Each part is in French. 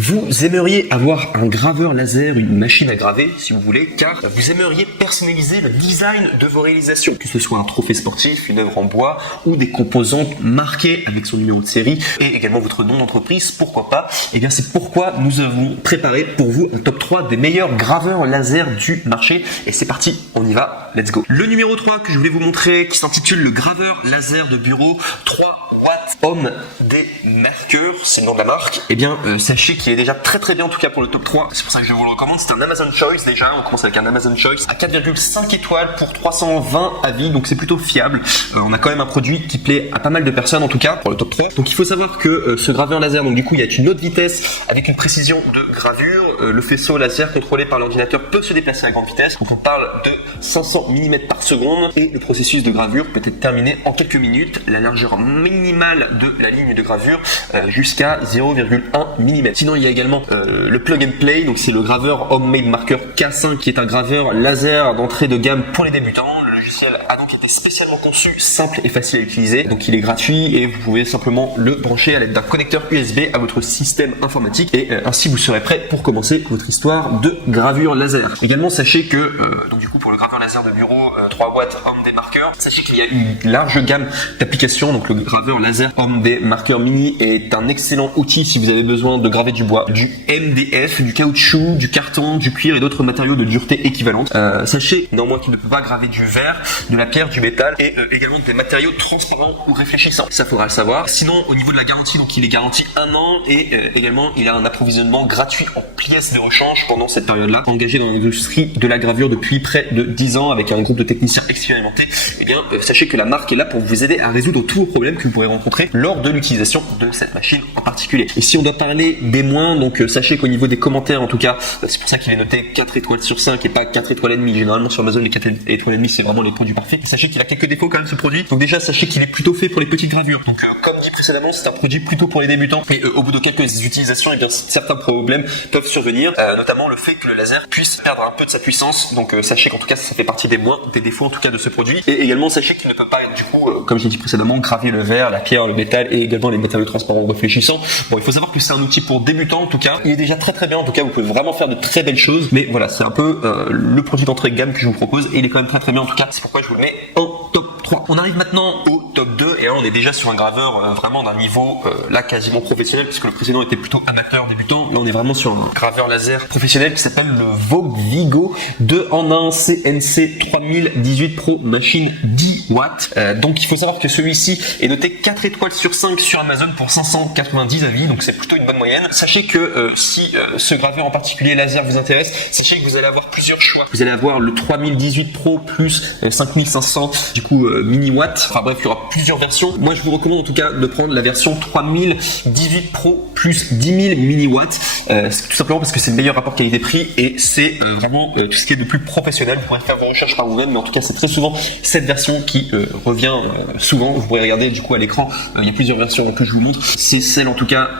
Vous aimeriez avoir un graveur laser, une machine à graver si vous voulez, car vous aimeriez personnaliser le design de vos réalisations, que ce soit un trophée sportif, une œuvre en bois ou des composantes marquées avec son numéro de série et également votre nom d'entreprise, pourquoi pas. Et bien c'est pourquoi nous avons préparé pour vous un top 3 des meilleurs graveurs laser du marché et c'est parti, on y va, let's go. Le numéro 3 que je voulais vous montrer qui s'intitule le graveur laser de bureau 3 watts Homme des Mercure, c'est le nom de la marque. Et bien sachez qu'il est déjà très bien en tout cas pour le top 3, c'est pour ça que je vous le recommande. C'est un Amazon Choice déjà, on commence avec un Amazon Choice à 4,5 étoiles pour 320 avis, donc c'est plutôt fiable. On a quand même un produit qui plaît à pas mal de personnes en tout cas pour le top 3. Donc il faut savoir que ce graveur laser, donc du coup il y a une haute vitesse avec une précision de gravure. Le faisceau laser contrôlé par l'ordinateur peut se déplacer à grande vitesse, donc on parle de 500 mm par seconde et le processus de gravure peut être terminé en quelques minutes. La largeur minimale de la ligne de gravure jusqu'à 0,1 mm. Sinon il y a également le plug and play, donc c'est le graveur Homemade Marker K5 qui est un graveur laser d'entrée de gamme pour les débutants. Le logiciel a donc été spécialement conçu, simple et facile à utiliser, donc il est gratuit et vous pouvez simplement le brancher à l'aide d'un connecteur USB à votre système informatique et ainsi vous serez prêt pour commencer votre histoire de gravure laser. Également sachez que donc du coup pour le graveur laser de bureau 3 watts Homemade Marker, sachez qu'il y a une large gamme d'applications, donc le graveur laser Homemade Marker Mini est un excellent outil si vous avez besoin de graver du bois, du MDF, du caoutchouc, du carton, du cuir et d'autres matériaux de dureté équivalente. Sachez néanmoins qu'il ne peut pas graver du verre, de la pierre, du métal et également des matériaux transparents ou réfléchissants. Ça faudra le savoir. Sinon au niveau de la garantie, donc il est garanti 1 an et également il a un approvisionnement gratuit en pièces de rechange pendant cette période-là. Engagé dans l'industrie de la gravure depuis près de 10 ans avec un groupe de techniciens expérimentés, et bien sachez que la marque est là pour vous aider à résoudre tous vos problèmes que vous pourrez rencontrer lors de l'utilisation de cette machine en particulier. Et si on doit parler des moins, donc sachez qu'au niveau des commentaires en tout cas, c'est pour ça qu'il est noté 4 étoiles sur 5 et pas 4 étoiles et demie. Généralement sur Amazon les 4 étoiles et demie c'est vraiment les produits parfaits. Sachez qu'il a quelques défauts quand même ce produit. Donc déjà sachez qu'il est plutôt fait pour les petites gravures. Donc comme dit précédemment, c'est un produit plutôt pour les débutants et au bout de quelques utilisations, et bien certains problèmes peuvent survenir, notamment le fait que le laser puisse perdre un peu de sa puissance. Donc sachez qu'en tout cas ça fait partie des moins, des défauts en tout cas de ce produit. Et également sachez qu'il ne peut pas du coup, comme j'ai dit précédemment, graver le verre, la pierre, le métal et également les matériaux transparents réfléchissants. Bon, il faut savoir que c'est un outil pour débutants en tout cas. Il est déjà très bien en tout cas, vous pouvez vraiment faire de très belles choses. Mais voilà, c'est un peu le produit d'entrée de gamme que je vous propose et il est quand même très bien en tout cas. C'est pourquoi je vous le mets en top 3. On arrive maintenant au top 2 et là on est déjà sur un graveur vraiment d'un niveau là quasiment professionnel puisque le précédent était plutôt amateur débutant. Là on est vraiment sur un graveur laser professionnel qui s'appelle le Vogue Vigo 2 en 1 CNC 3018 Pro machine 10 watts. Donc il faut savoir que celui-ci est noté 4 étoiles sur 5 sur Amazon pour 590 avis, donc c'est plutôt une bonne moyenne. Sachez que si ce graveur en particulier laser vous intéresse, sachez que vous allez avoir plusieurs choix. Vous allez avoir le 3018 Pro plus 5500 du coup mini watts. Enfin bref, il y aura plusieurs versions. Moi je vous recommande en tout cas de prendre la version 3018 Pro plus 10 000 mini watts. Tout simplement parce que c'est le meilleur rapport qualité-prix et c'est vraiment tout ce qui est de plus professionnel. Vous pourrez faire vos recherches par vous-même, mais en tout cas c'est très souvent cette version qui revient souvent. Vous pourrez regarder du coup à l'écran, il y a plusieurs versions que je vous montre. C'est celle en tout cas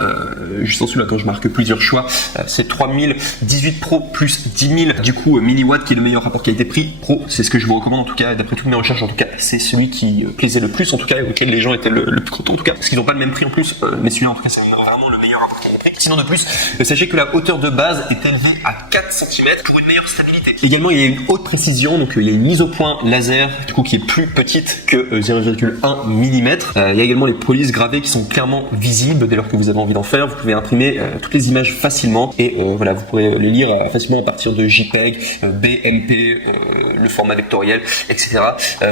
juste en dessous là quand je marque plusieurs choix. C'est 3018 Pro plus 10 000 du coup mini watts qui est le meilleur rapport qualité-prix pro. C'est ce que je vous recommande en tout cas d'après toutes mes recherches. En tout cas c'est celui qui plaisait le plus en tout cas et auquel les gens étaient le plus contents en tout cas parce qu'ils n'ont pas le même prix en plus. Mais celui-là en tout cas c'est vraiment le meilleur rapport qualité-prix. Sinon de plus, sachez que la hauteur de base est élevée à 4 cm pour une meilleure stabilité. Également il y a une haute précision, donc il y a une mise au point laser du coup qui est plus petite que 0,1 mm. Il y a également les polices gravées qui sont clairement visibles dès lors que vous avez envie d'en faire. Vous pouvez imprimer toutes les images facilement et voilà, vous pourrez les lire facilement à partir de JPEG, BMP, le format vectoriel, etc.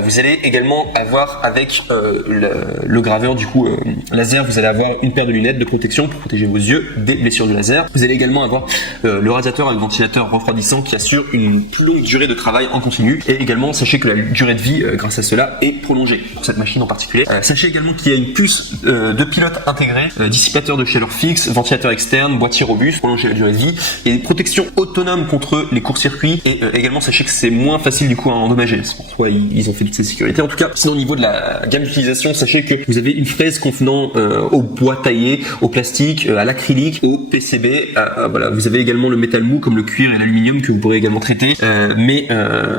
Vous allez également avoir avec le graveur du coup laser, vous allez avoir une paire de lunettes de protection pour protéger vos yeux des blessures du laser. Vous allez également avoir le radiateur avec ventilateur refroidissant qui assure une plus longue durée de travail en continu et également sachez que la durée de vie grâce à cela est prolongée pour cette machine en particulier. Sachez également qu'il y a une puce de pilote intégrée, dissipateur de chaleur fixe, ventilateur externe, boîtier robuste, prolonger la durée de vie et des protections autonomes contre les courts-circuits et également sachez que c'est moins facile du coup à endommager. Soit ils ont fait toutes ces sécurités en tout cas. Sinon au niveau de la gamme d'utilisation, sachez que vous avez une fraise convenant au bois taillé, au plastique, à l'acrylique, au PCB. Voilà, vous avez également le métal mou comme le cuir cuir et l'aluminium que vous pourrez également traiter. Mais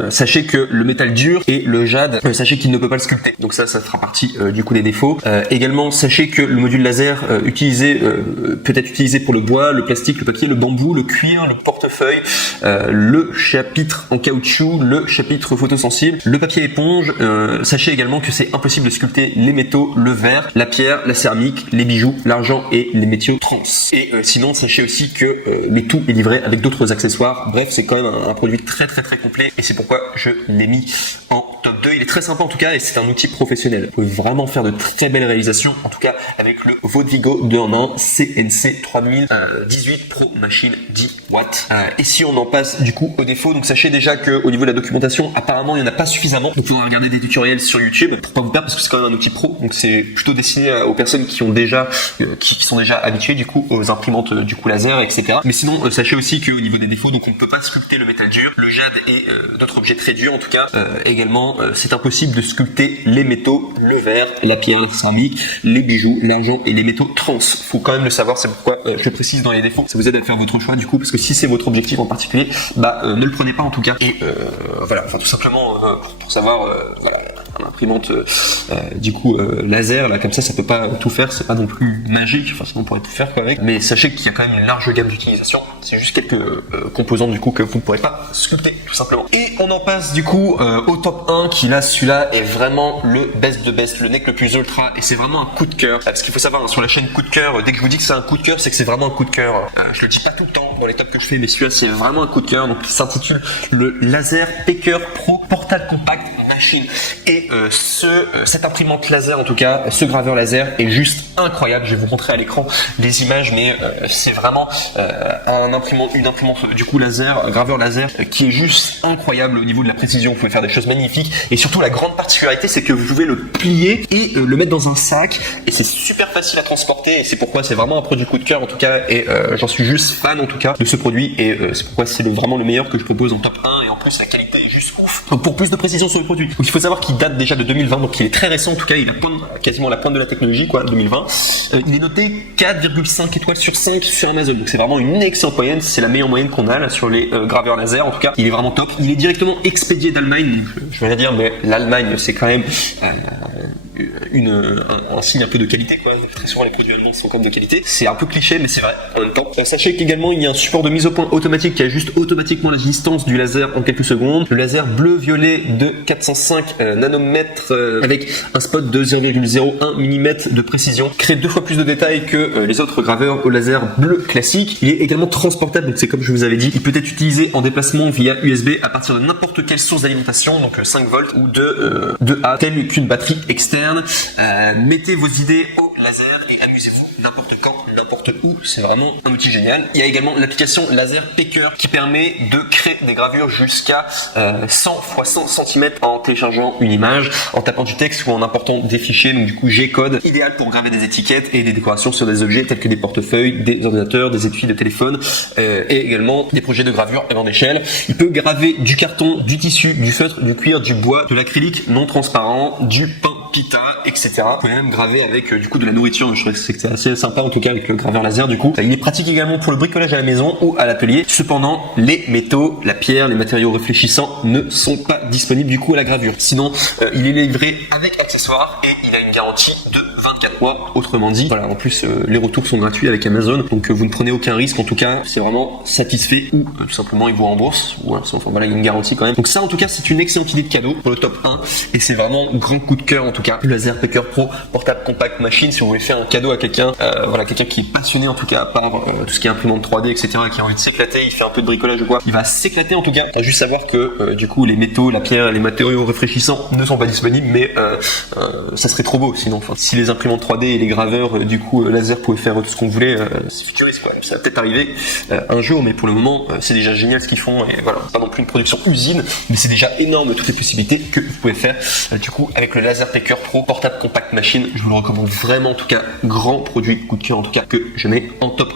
sachez que le métal dur et le jade, sachez qu'il ne peut pas le sculpter. Donc ça fera partie du coup des défauts. Également, sachez que le module laser peut être utilisé pour le bois, le plastique, le papier, le bambou, le cuir, le portefeuille, le chapitre en caoutchouc, le chapitre photosensible, le papier éponge. Sachez également que c'est impossible de sculpter les métaux, le verre, la pierre, la céramique, les bijoux, l'argent et les métaux trans. Et sinon, sachez aussi que mais tout est livré avec d'autres accessoires. Bref, c'est quand même un produit très complet et c'est pourquoi je l'ai mis en top 2. Il est très sympa en tout cas et c'est un outil professionnel. Vous pouvez vraiment faire de très belles réalisations, en tout cas avec le Vodvigo 2 en 1 CNC 3018 Pro Machine 10 watts. Et si on en passe du coup aux défauts, donc sachez déjà que au niveau de la documentation, apparemment il n'y en a pas suffisamment. Donc, il faudra regarder des tutoriels sur YouTube pour pas vous perdre parce que c'est quand même un outil pro. Donc c'est plutôt destiné aux personnes qui sont déjà habituées du coup aux imprimantes du coup laser, etc. Mais sinon, sachez aussi qu'au niveau des défauts, donc on ne peut pas sculpter le métal dur, le jade et d'autres objets très durs en tout cas. Également, c'est impossible de sculpter les métaux, le verre, la pierre, la céramique, les bijoux, l'argent et les métaux trans. Faut quand même le savoir, c'est pourquoi je le précise dans les défauts. Ça vous aide à faire votre choix du coup, parce que si c'est votre objectif en particulier, ne le prenez pas en tout cas. Et voilà, enfin tout simplement pour savoir, voilà, imprimante du coup laser là comme ça peut pas tout faire, c'est pas non plus magique, enfin sinon on pourrait tout faire quoi avec, mais sachez qu'il y a quand même une large gamme d'utilisation, c'est juste quelques composants du coup que vous ne pourrez pas sculpter tout simplement. Et on en passe du coup au top 1 qui là, celui-là est vraiment le best de best, le NEC le plus ultra et c'est vraiment un coup de cœur, parce qu'il faut savoir sur la chaîne coup de cœur, dès que je vous dis que c'est un coup de cœur, c'est que c'est vraiment un coup de cœur. Je le dis pas tout le temps dans les tops que je fais, mais celui-là c'est vraiment un coup de cœur. Donc il s'intitule le Laser Packer Pro Portable Compact Machine. Et cette imprimante laser en tout cas, ce graveur laser est juste incroyable. Je vais vous montrer à l'écran les images, mais c'est vraiment une imprimante du coup laser, graveur laser qui est juste incroyable au niveau de la précision. Vous pouvez faire des choses magnifiques et surtout la grande particularité c'est que vous pouvez le plier et le mettre dans un sac et c'est super facile à transporter et c'est pourquoi c'est vraiment un produit coup de cœur en tout cas et j'en suis juste fan en tout cas de ce produit et c'est pourquoi c'est vraiment le meilleur que je propose en top 1 et en plus la qualité est juste ouf. Donc pour plus de précision sur le produit, donc il faut savoir qu'il date déjà de 2020, donc il est très récent en tout cas, il a quasiment la pointe de la technologie quoi, 2020. Il est noté 4,5 étoiles sur 5 sur Amazon, donc c'est vraiment une excellente moyenne, c'est la meilleure moyenne qu'on a là sur les graveurs laser en tout cas, il est vraiment top. Il est directement expédié d'Allemagne, je vais rien dire mais l'Allemagne c'est quand même un signe un peu de qualité quoi. Très souvent les produits allemands sont comme de qualité, c'est un peu cliché mais c'est vrai en même temps. Sachez qu'également il y a un support de mise au point automatique qui ajuste automatiquement la distance du laser en quelques secondes. Le laser bleu-violet de 405 nanomètres avec un spot de 0,01 mm de précision crée 2 fois plus de détails que les autres graveurs au laser bleu classique. Il est également transportable, donc c'est comme je vous avais dit, il peut être utilisé en déplacement via USB à partir de n'importe quelle source d'alimentation, donc 5 volts ou de A, telle qu'une batterie externe. Mettez vos idées au laser et amusez-vous n'importe quand, n'importe où, c'est vraiment un outil génial. Il y a également l'application Laser Packer qui permet de créer des gravures jusqu'à 100 x 100 cm en téléchargeant une image, en tapant du texte ou en important des fichiers, donc du coup G-code, idéal pour graver des étiquettes et des décorations sur des objets tels que des portefeuilles, des ordinateurs, des étuis de téléphone et également des projets de gravure à grande échelle. Il peut graver du carton, du tissu, du feutre, du cuir, du bois, de l'acrylique non transparent, du pain pita, etc. Vous pouvez même graver avec du coup de la nourriture, je trouve que c'est assez sympa en tout cas avec le graveur laser du coup. Il est pratique également pour le bricolage à la maison ou à l'atelier. Cependant, les métaux, la pierre, les matériaux réfléchissants ne sont pas disponibles du coup à la gravure. Sinon, il est livré avec accessoires et il a une garantie de 24 mois. Autrement dit, voilà, en plus les retours sont gratuits avec Amazon, donc vous ne prenez aucun risque en tout cas, c'est vraiment satisfait ou tout simplement ils vous remboursent. Ou, enfin voilà, il y a une garantie quand même. Donc ça en tout cas c'est une excellente idée de cadeau pour le top 1 et c'est vraiment un grand coup de cœur en tout cas. Le Laser Packer Pro Portable Compact Machine, si vous voulez faire un cadeau à quelqu'un, voilà, quelqu'un qui est passionné en tout cas par tout ce qui est imprimante 3D, etc., qui a envie de s'éclater, il fait un peu de bricolage ou quoi, il va s'éclater en tout cas. T'as juste savoir que du coup les métaux, la pierre, les matériaux réfléchissants ne sont pas disponibles, mais ça serait trop beau sinon. Enfin, si les imprimantes 3D et les graveurs du coup laser pouvaient faire tout ce qu'on voulait, c'est futuriste quoi. Ça va peut-être arriver un jour, mais pour le moment c'est déjà génial ce qu'ils font et voilà, pas non plus une production usine, mais c'est déjà énorme toutes les possibilités que vous pouvez faire du coup avec le Laser Packer Pro Portable Compact Machine. Je vous le recommande vraiment en tout cas, grand produit coup de cœur en tout cas que je mets en top.